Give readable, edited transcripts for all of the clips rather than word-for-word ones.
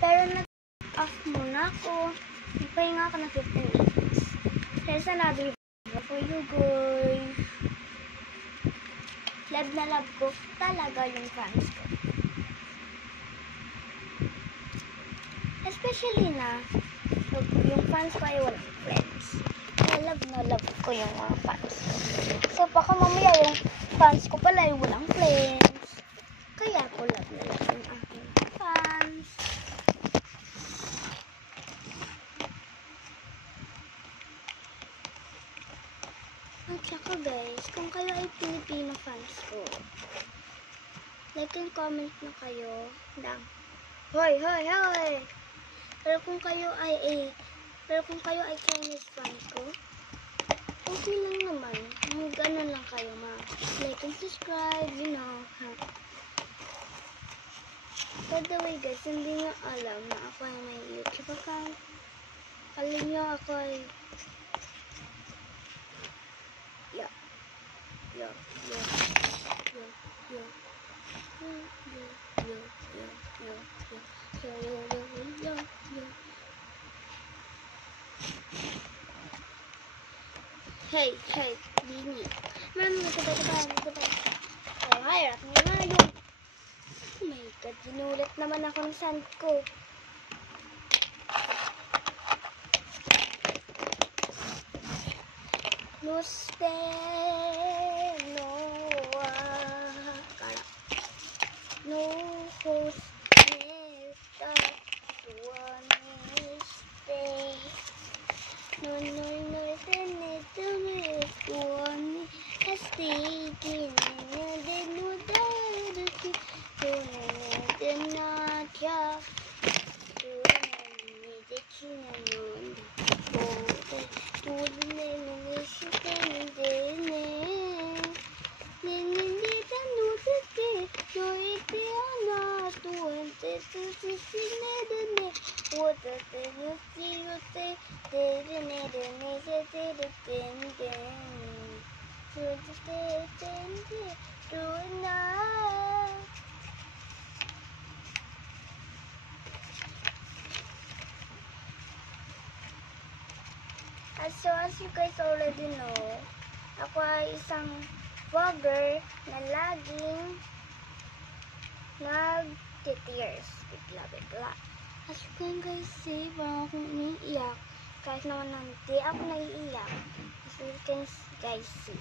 Pero nag-off muna ako. Nagpahinga ako ng 15 minutes. There's another video for you guys. Love na love ko talaga yung fans ko. Especially na yung fans ko ay walang friends. Kaya love na love ko yung mga fans. So baka mamaya yung fans ko pala ay walang friends. Kaya ako love na love yung aking fans. At saka guys, kung kayo ay Filipino fans ko, like and comment na kayo ng hoy, hoy, hoy! Pero kung kayo ay Chinese fans ko, okay lang naman. Ganun lang kayo like and subscribe, you know. By the way guys, hindi nyo alam na ako ay may YouTube account. Alam nyo ako ay Hey, Bini. Oh, hirap niya nga yun. Oh my God, ginulat naman ako ng sand ko. No stay, no no host, one stay. No, one has taken So as you guys already know, ako ay isang vlogger na laging nag-tears. Bigla. As you can guys see, parang akong iniiyak. Kahit naman hindi ako naiiyak. As you can guys see,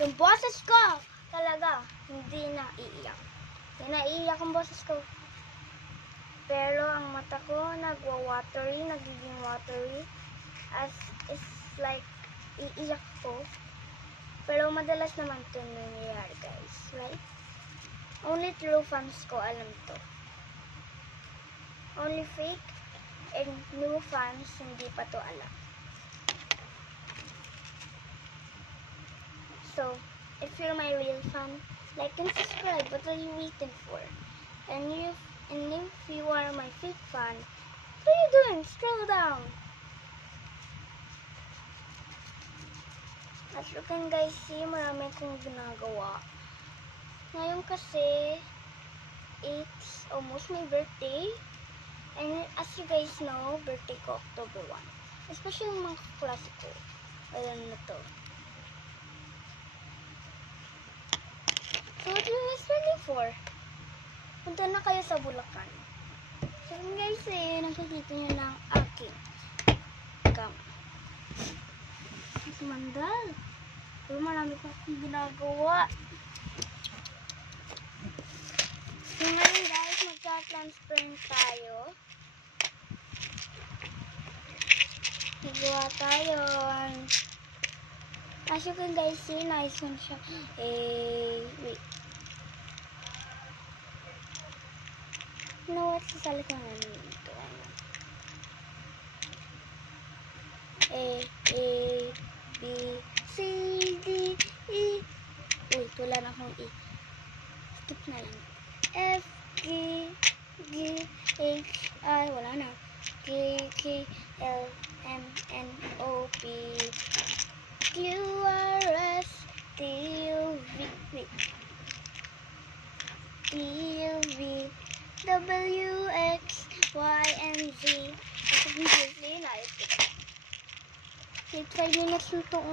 yung boses ko talaga hindi naiiyak. Hindi naiiyak ang boses ko. Pero ang mata ko nagiging watery. As is like iiyak ko. Pero madalas naman ito nangyayari guys, right? Only true fans ko alam to. Only fake and new fans hindi pa to alam. So if you're my real fan, like and subscribe. What are you waiting for? And if you are my fake fan, what are you doing? Scroll down. As you can guys see, marami kong ginagawa. Ngayon kasi, it's almost my birthday. And as you guys know, birthday ko October 1. Especially yung mga kaklase ko. Ayan na to. So what are you guys waiting for? Punta na kayo sa Bulacan. So guys nakikita nyo ng aking cam. Mandal. Pero marami pa akong ginagawa. So ngayon guys, magka-transfer tayo. Higawa tayo. As you can guys see, nice one siya. Wait. You know what? Sasali ko nga nito. A, B, C, D, E. Uy, wala na akong E. Skip na lang. F, G, H, I. Wala na. K, L, M, N, O, P, Q, R, S, T, U, V, W, X, Y, 5 minutes na itong